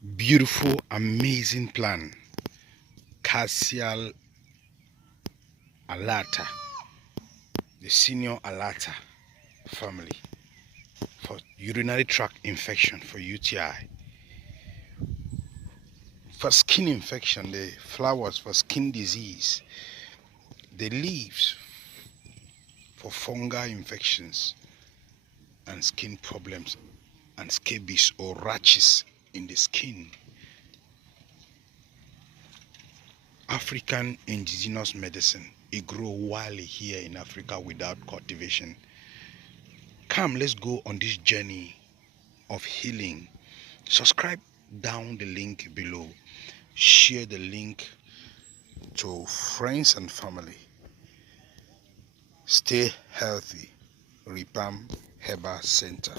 Beautiful, amazing plant. Cassia alata, the senior alata family, for urinary tract infection, for UTI, for skin infection, the flowers for skin disease, the leaves for fungal infections and skin problems and scabies or rashes in the skin. African indigenous medicine, it grows wildly here in Africa without cultivation. Come, let's go on this journey of healing. Subscribe down the link below. Share the link to friends and family. Stay healthy. Ripam Herbal Center.